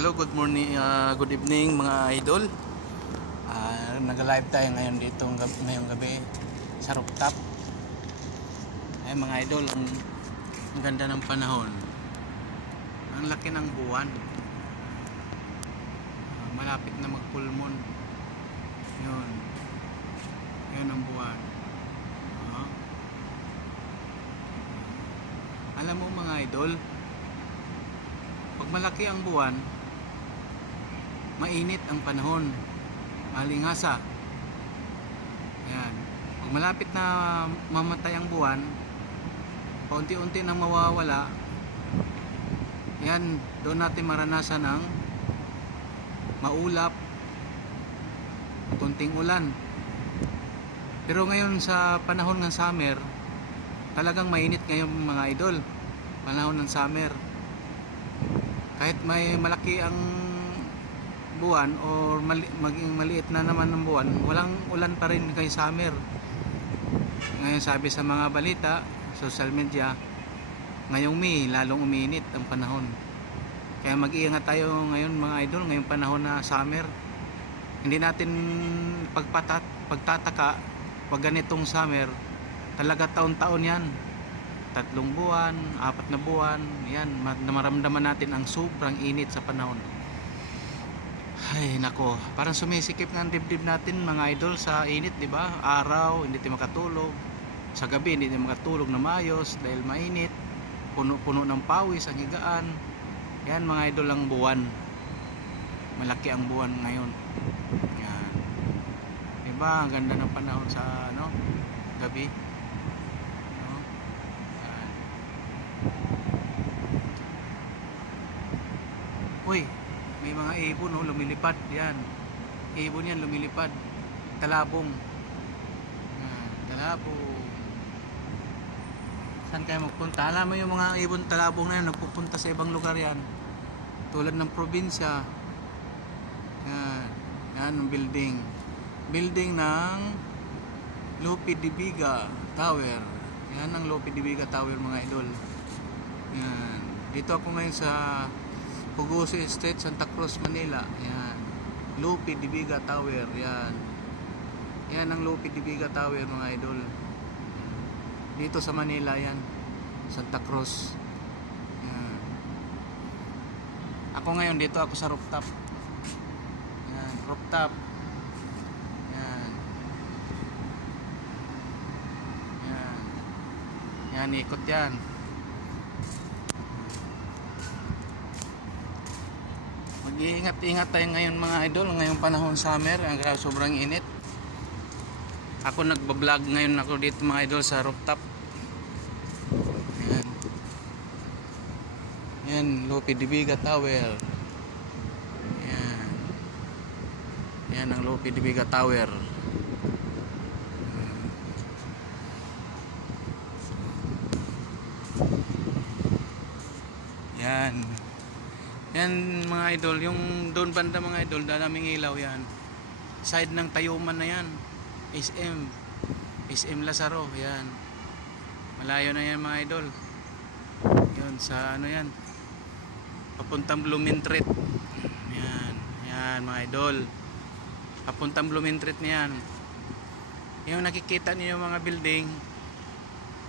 Hello, good morning, good evening mga idol. Nag-live tayo ngayon dito ngayong gabi sa rooftop. Ay mga idol, ang ganda ng panahon. Ang laki ng buwan. Malapit na mag-full moon. Yun. Yun ang buwan. Alam mo mga idol, pag malaki ang buwan, mainit ang panahon, malingasa. Ayan. Pag malapit na mamatay ang buwan, paunti-unti nang mawawala. Yan, doon natin maranasan ang maulap, kunting ulan. Pero ngayon sa panahon ng summer, talagang mainit ngayon mga idol. Panahon ng summer. Kahit may malaki ang buwan o maging maliit na naman ng buwan, walang ulan pa rin kay summer. Ngayon sabi sa mga balita, social media, ngayong May lalong uminit ang panahon. Kaya mag-iingat tayo ngayon mga idol, ngayong panahon na summer. Hindi natin pagtataka pag ganitong summer, talaga taon-taon yan. 3 buwan, 4 na buwan, yan, maramdaman natin ang sobrang init sa panahon. Ay nako, parang sumisikip ng dibdib natin mga idol sa init, di ba? Araw, hindi tayo makatulog. Sa gabi, hindi tayo makatulog na maayos dahil mainit. Puno-puno ng pawis ang higaan. Yan mga idol ang buwan. Malaki ang buwan ngayon. Yan. Diba, ang ganda ng panahon sa gabi. Uy, may mga ibon lumilipad. Yan. Ibon yan lumilipad. Talabong. Yan, talabong. Saan kayo magpunta? Alam mo yung mga ibon talabong na yan, nagpupunta sa ibang lugar yan. Tulad ng probinsya. Yan. Yan ang building. Building ng Lope de Vega Tower. Yan ang Lope de Vega Tower mga idol. Yan. Dito ako ngayon sa Pugoso Street, Santa Cruz, Manila. Yan. Lope de Vega Tower. Yan. Yan ang Lope de Vega Tower mga idol. Dito sa Manila yan. Santa Cruz. Yan. Ako ngayon dito ako sa rooftop. Yan. Rooftop. Yan. Yan. Yan. Ikot yan. Mag-iingat-ingat tayo ngayon mga idol, ngayong panahon summer, ang sobrang init. Ako nagbablog ngayon ako dito mga idol sa rooftop. Yan. Yan, Lope de Vega Tower. Yan. Yan ang Lope de Vega Tower. Yan. Yan mga idol, yung doon banda mga idol, daming ilaw yan. Side ng Tayuman na yan. SM Lazaro, yan. Malayo na yan mga idol. Yun sa yan. Papuntang Blumentritt. Yan, yan mga idol. Papuntang Blumentritt na yan. Yung nakikita niyo yung mga building,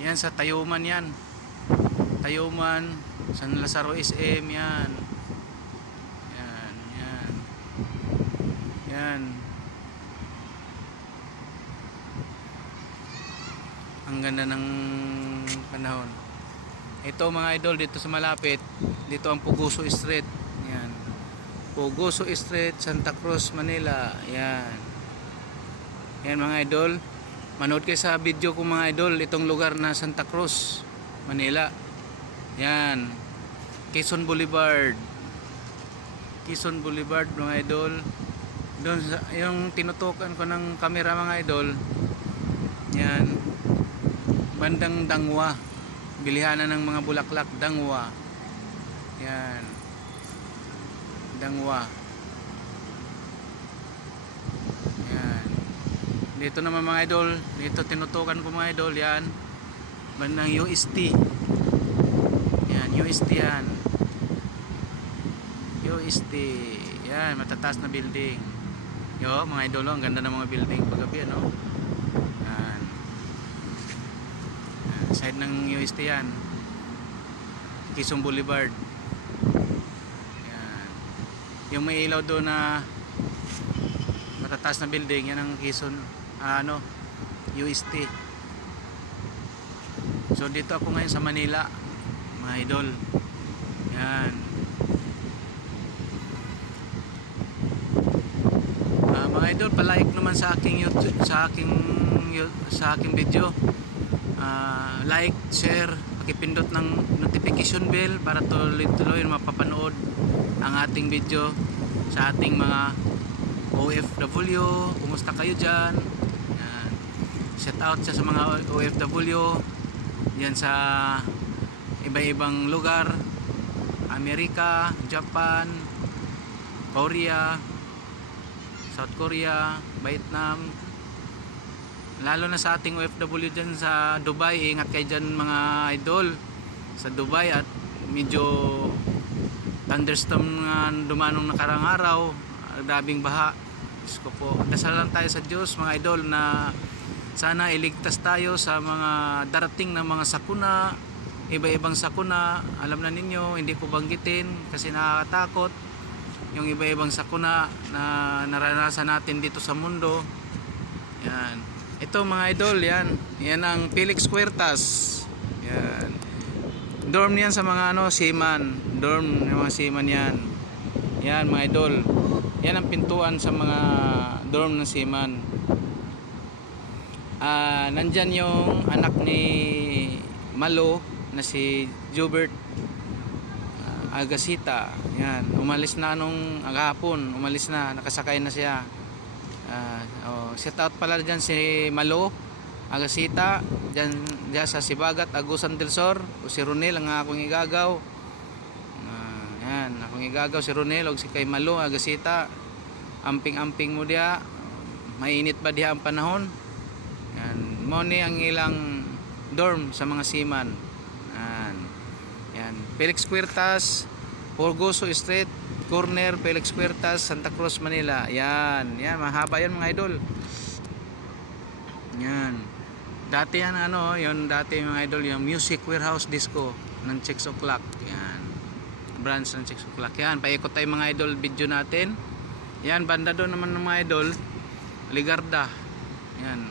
yan sa Tayuman yan. Tayuman, San Lazaro SM yan. Yan. Ang ganda ng panahon. Ito mga idol, dito sa malapit, dito ang Pugoso Street. Yan. Pugoso Street, Santa Cruz, Manila. Yan. Yan mga idol. Manood kayo sa video ko mga idol, itong lugar na Santa Cruz, Manila. Yan. Quezon Boulevard. Quezon Boulevard mga idol. Doon yung tinutukan ko ng camera mga idol, yan, bandang Dangwa, bilihanan ng mga bulaklak, Dangwa. Yan, Dangwa. Yan. Dito naman mga idol, dito tinutukan ko mga idol, yan, bandang UST. Yan, UST yan. UST. Yan, matataas na building. Yo, mga idol, ang ganda ng mga building paggabi, ano? Yan. Side ng UST yan. Quezon Boulevard. Yan. Yung may ilaw doon na matataas na building, yan ang Quezon, UST. So dito ako ngayon sa Manila, mga idol. Yan. Mga idol, pa-like naman sa aking YouTube, sa aking video. Like, share, pakipindot ng notification bell para tuloy-tuloy mapapanood ang ating video sa ating mga OFW. Kumusta kayo dyan? Yan. Shout out sa mga OFW yan sa iba-ibang lugar, Amerika, Japan, Korea, South Korea, Vietnam, lalo na sa ating OFW dyan sa Dubai. Ingat kayo dyan mga idol sa Dubai, at medyo thunderstorm nga dumanong nakarang araw, grabing baha. Diyos ko po, dasal lang tayo sa Diyos mga idol na sana iligtas tayo sa mga darating na mga sakuna, iba-ibang sakuna. Alam na ninyo, hindi ko banggitin kasi nakakatakot yung iba-ibang sakuna na naranasan natin dito sa mundo. Yan. Ito mga idol, yan. Yan ang Felix Huertas. Yan. Dorm yan sa mga seaman. Dorm ng mga seaman yan. Yan mga idol. Yan ang pintuan sa mga dorm ng seaman. Nandyan yung anak ni Malo na si Jobert Agasita. Yan, umalis na nung agahapon, umalis na, nakasakay na siya. Shout out pala dyan si Malo Agasita, dyan sa Sibagat, Agusan del Sur, o si Ronel ang akong igagaw. Yan, akong igagaw si Ronel o si kay Malo Agasita. Amping-amping mo diya, mainit ba diya ang panahon? Yan, mo ni ang ilang dorm sa mga seaman. Yan, Felix Huertas, Forgoso Street, corner Felix Huertas, Santa Cruz, Manila. Yan, yan, mahaba yan mga idol. Yan. Dati yan yon dati mga idol, yung Music Warehouse Disco ng 6 o'clock. Yan. Branch ng 6 o'clock. Yan, paikot tayo mga idol video natin. Yan, banda doon naman ng mga idol, Ligarda. Yan.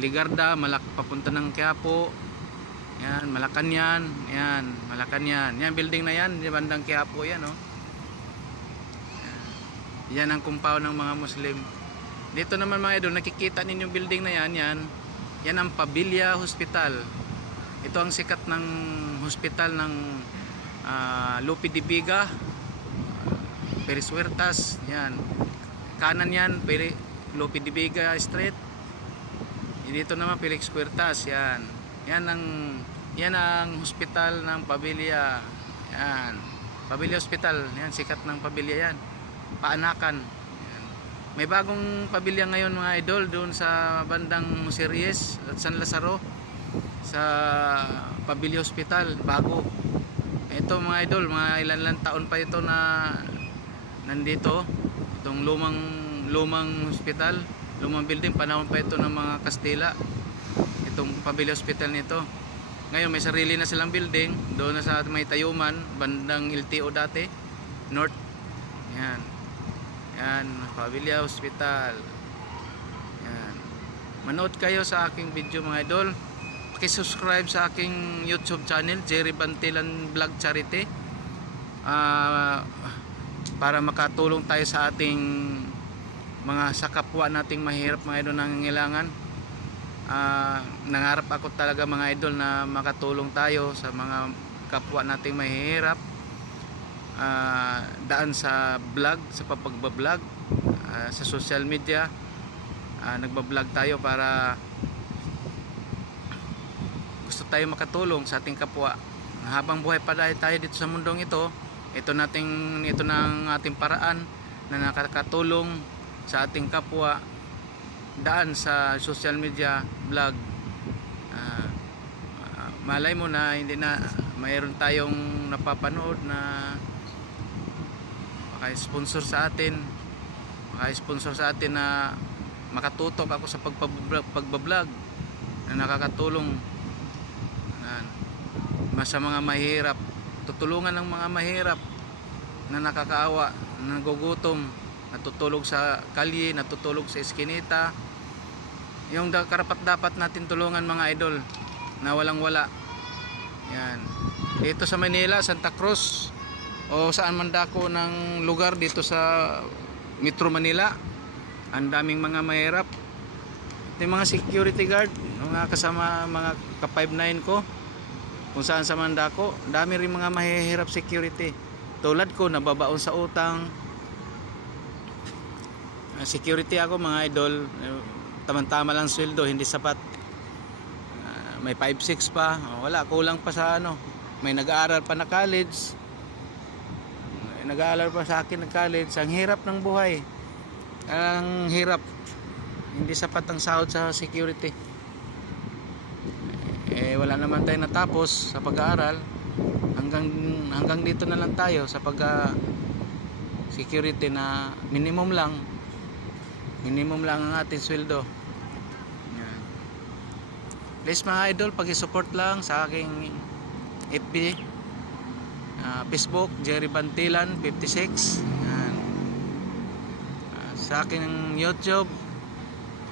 Ligarda, papunta ng Quiapo. Yan, Malacanang. Yan, Malacanang. Yan, building na yan, bandang Quiapo yan, oh. Yan ang compound ng mga Muslim. Dito naman mga idol, nakikita ninyo building na yan, yan ang Pavilla Hospital. Ito ang sikat ng hospital ng Lope de Vega, Felix Huertas. Yan, kanan yan, Lope de Vega Street. Dito naman Felix Huertas. Yan, yan ang hospital ng Pavilla. Yan, Pavilla Hospital. Yan, sikat ng Pavilla yan, Paanakan. Yan. May bagong pavilla ngayon mga idol doon sa bandang Museries at San Lazaro, sa Pavilla Hospital, bago. Ito mga idol, mga ilan taon pa ito na nandito. Itong lumang hospital, lumang building, panahon pa ito ng mga Kastila. Itong Pavilla Hospital nito. Ngayon may sarili na silang building doon na sa may Tayuman, bandang LTO dati, North. Yan. Yan, Pavilla Hospital. Yan. Manood kayo sa aking video mga idol. Paki-subscribe sa aking YouTube channel, Jerry Bantilan Vlog Charity. Para makatulong tayo sa ating mga sa kapwa nating mahirap mga idol nangangailangan. Nangarap ako talaga mga idol na makatulong tayo sa mga kapwa nating mahirap. Daan sa vlog, sa papagbablog, sa social media. Nagbablog tayo para gusto tayo makatulong sa ating kapwa. Habang buhay pa tayo dito sa mundong ito, ito na ang ating paraan na nakakatulong sa ating kapwa. Daan sa social media, vlog. Malay mo na hindi na mayroon tayong napapanood na maka-sponsor sa atin, na makatutok ako sa pagbablog na nakakatulong sa mga mahirap, tutulungan ng mga mahirap na nakakaawa, na nagugutom, natutulog sa kalye, natutulog sa eskinita. Yung karapat dapat natin tulungan mga idol, na walang wala. Yan. Dito sa Manila, Santa Cruz, o saan man dako ng lugar dito sa Metro Manila, ang daming mga mahirap. Yung mga security guard, mga kasama, mga ka-5'9" ko, kung saan sa mandako, dami rin mga mahihirap security. Tulad ko, nababaon sa utang. Security ako mga idol, tamang-tama lang sweldo, hindi sapat. May 5-6 pa, wala, kulang pa sa ano. May nag-aaral pa na college, nag-aaral pa sa akin ng college. Ang hirap ng buhay, ang hirap, hindi sapat ang sahod sa security. Wala naman tayo natapos sa pag-aaral, hanggang dito na lang tayo sa security, na minimum lang ang ating sweldo. Yan. Please mga idol, pag-support lang sa aking FB, Facebook, Jerry Bantilan 56. Yan. Sa aking YouTube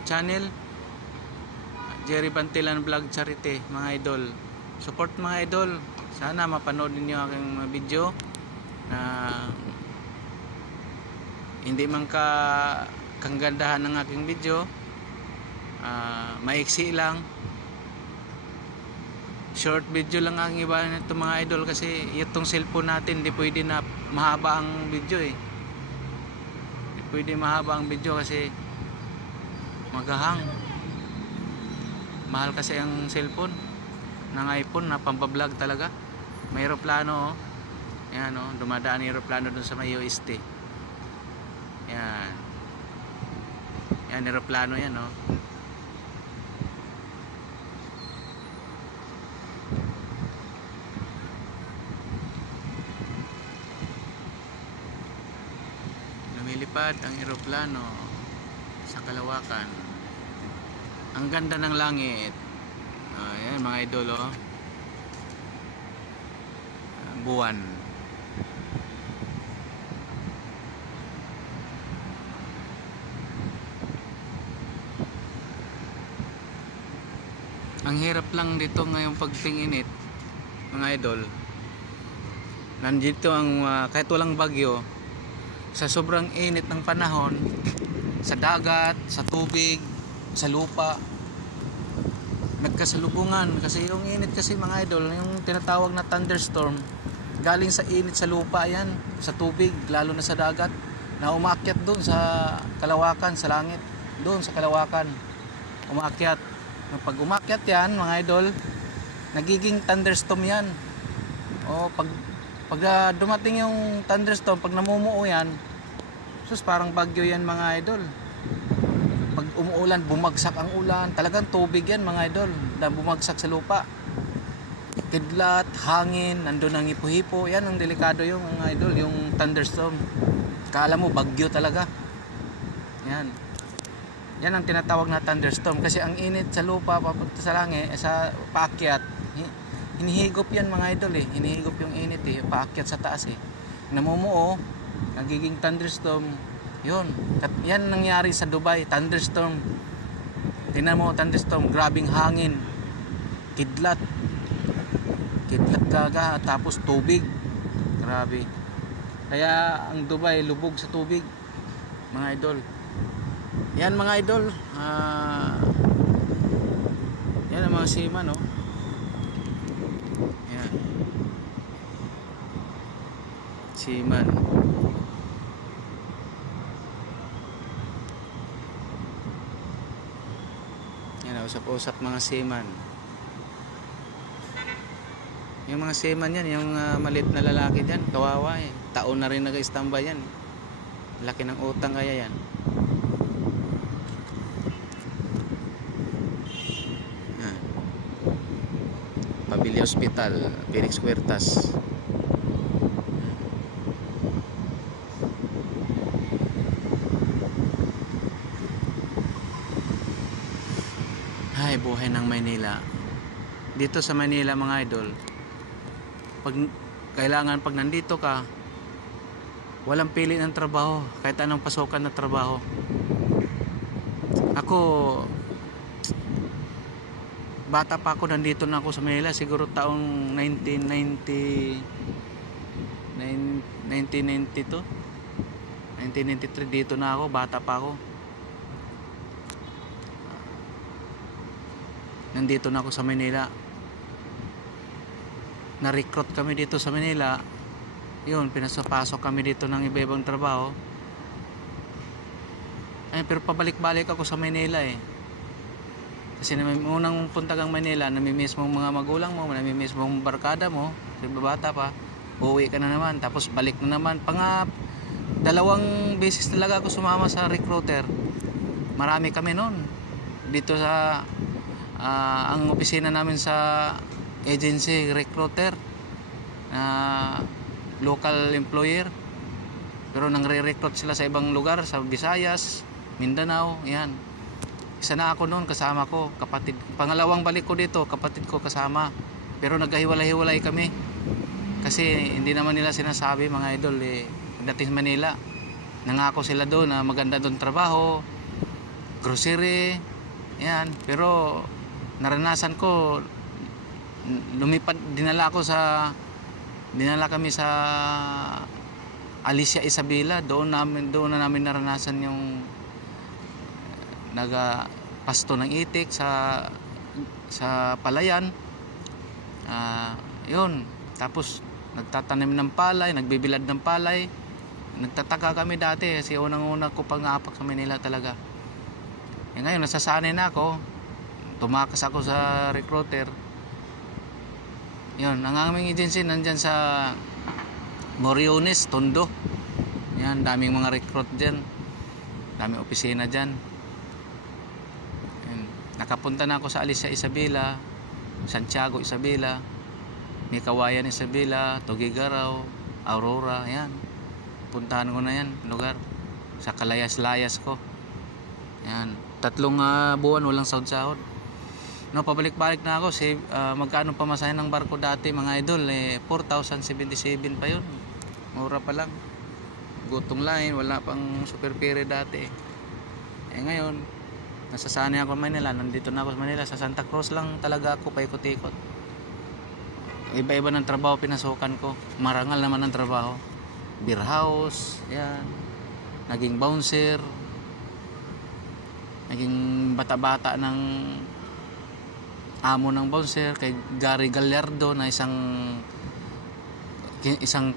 channel, Jerry Bantilan Vlog Charity, mga idol. Support mga idol. Sana mapanood niyo aking mga video na hindi man kanggandahan ng aking video. Maiksi lang. Short video lang ang iba nito mga idol, kasi itong cellphone natin hindi pwede na mahaba ang video eh. Hindi pwede mahaba ang video kasi maghahang. Mahal kasi ang cellphone ng iPhone na pambablog talaga. May aeroplano, oh. Yan, oh, dumadaan yung aeroplano dun sa may UST. Yan. Yan, aeroplano yan, oh. Lumilipad ang aeroplano sa kalawakan. Ang ganda ng langit. Ayan mga idol, oh. Buwan. Ang hirap lang dito ngayong pagtinginit mga idol. Nandito ang kahit walang bagyo, sa sobrang init ng panahon, sa dagat, sa tubig, sa lupa, nagkasalubungan. Kasi yung init kasi mga idol, yung tinatawag na thunderstorm, galing sa init sa lupa yan, sa tubig, lalo na sa dagat, na umaakyat doon sa kalawakan, sa langit, doon sa kalawakan, umaakyat. Pag umaakyat yan mga idol, nagiging thunderstorm yan. O pag dumating yung thunderstorm, pag namumuo yan, sus, parang bagyo yan mga idol. Pag umuulan, bumagsak ang ulan, talagang tubig yan mga idol, na bumagsak sa lupa. Kidlat, hangin, nandun ang hipo-hipo, yan ang delikado yung mga idol, yung thunderstorm. Kala mo bagyo talaga. Yan. Yan ang tinatawag na thunderstorm, kasi ang init sa lupa papunta sa langit, sa paakyat, hinihigop yan mga idol eh. Hinihigop yung init eh, paakyat sa taas eh. Namumuo, nagiging thunderstorm. Yun, yan nangyari sa Dubai, thunderstorm. Tingnan mo, thunderstorm, grabing hangin, kidlat gaga, tapos tubig, grabe. Kaya ang Dubai lubog sa tubig mga idol. Yan mga idol, yan ang mga seaman, no? Yan, seaman. Usap-usap mga seaman. Yung mga seaman yan, yung maliit na lalaki dyan, kawawa eh. Taon na rin nag-istambay yan. Laki ng utang kaya yan. Pabilia Hospital, Felix Huertas. buhay ng Maynila. Dito sa Manila mga idol, pag nandito ka, walang pili ng trabaho, kahit anong pasokan na trabaho. Ako, bata pa ako, nandito na ako sa Manila, siguro taong 1992, 1993, dito na ako, bata pa ako. Nandito na ako sa Manila. Na-recruit kami dito sa Manila. Yun, pinasapasok kami dito ng iba-ibang trabaho. Pero pabalik-balik ako sa Manila eh. Kasi unang punta kang Manila, namimiss mo mga magulang mo, namimiss mo ang barkada mo, kasi bata pa, uuwi ka na naman, tapos balik na naman. Dalawang beses talaga ako sumama sa recruiter. Marami kami noon. Dito sa ang opisina namin sa agency recruiter na local employer, pero nangre-recruit sila sa ibang lugar, sa Visayas, Mindanao, yan. Isa na ako noon, kasama ko, kapatid. Pangalawang balik ko dito, kapatid ko kasama. Pero nagkahiwalay-hiwalay kami. Kasi hindi naman nila sinasabi mga idol pagdating sa Manila. Nangako sila doon na maganda doon trabaho, grocery, yan. Pero naranasan ko, lumipad, dinala kami sa Alicia Isabela. Doon na namin naranasan yung nagapasto ng itik sa palayan. Yun, tapos nagtatanim ng palay, nagbibilad ng palay. Nagtataka kami dati kasi unang-una ko pang-apak sa Manila talaga. Ngayon nasasanay na ako, tumakas ako sa recruiter. Yun, ang aming agency nandyan sa Moriones, Tondo. Yan, daming mga recruit dyan, daming opisina dyan. Yan. Nakapunta na ako sa Alicia Isabela, Santiago Isabela, Mikawayan Isabela, Tugigaraw, Aurora. Yan, puntahan ko na yan lugar. Sa kalayas-layas ko. Yan, 3 buwan walang sahod-sahod. No, pabalik-balik na ako. Magkano pamasahe ng barko dati mga idol? 4,077 pa yun. Mura pa lang. Gutong line, wala pang super ferry dati. Ngayon, nasasanay ako sa Manila. Nandito na ako sa Manila. Sa Santa Cruz lang talaga ako paikot-ikot. Iba-iba ng trabaho pinasukan ko. Marangal naman ang trabaho. Beer house, yan. Naging bouncer. Naging bata-bata ng amo ng bouncer kay Gary Gallardo, na isang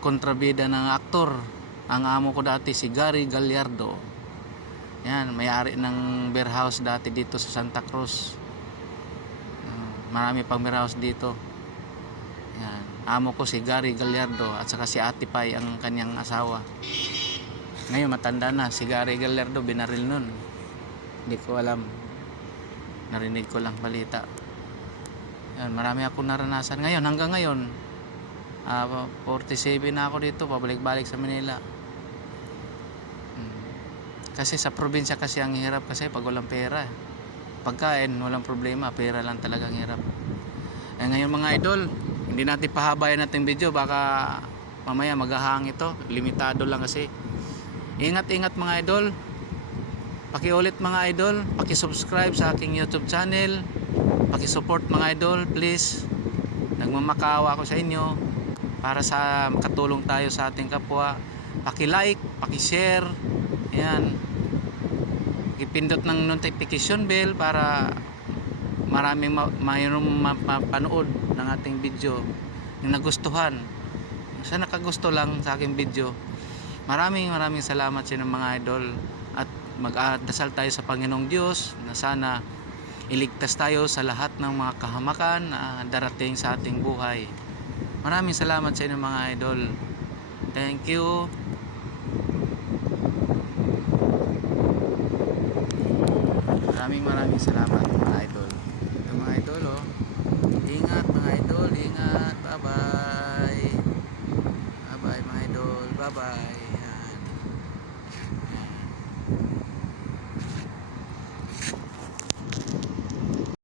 kontrabida ng aktor. Ang amo ko dati si Gary Gallardo. Yan, may-ari ng beer house dati dito sa Santa Cruz. Marami pang beer house dito. Yan, amo ko si Gary Gallardo at saka si Ate Pai ang kanyang asawa. Ngayon matanda na si Gary Gallardo, binaril nun. Hindi ko alam. Narinig ko lang balita. Yan, marami akong naranasan. Ngayon, hanggang ngayon, 47 na ako dito, pabalik-balik sa Manila. Kasi sa probinsya kasi ang hirap kasi pag walang pera. Pagkain, walang problema, pera lang talaga ang hirap. Ngayon mga idol, hindi natin pahabayan natin video, baka mamaya maghahang ito. Limitado lang kasi. Ingat-ingat mga idol. Pakiulit mga idol, paki-subscribe sa aking YouTube channel. Paki-support mga idol, please. Nagmamakawa ako sa inyo para sa makatulong tayo sa ating kapwa. Paki-like, paki-share. Ayan. Ipindot ng notification bell para maraming mayroong mapanood ng ating video yung nagustuhan. Sa nakagusto lang sa aking video. Maraming salamat sa inyo mga idol. At mag-dasal tayo sa Panginoong Diyos na sana iligtas tayo sa lahat ng mga kahamakan na darating sa ating buhay. Maraming salamat sa inyo mga idol. Thank you. Maraming salamat mga idol. Ito mga idol Ingat mga idol, ingat. Bye bye. Bye bye mga idol. Bye bye.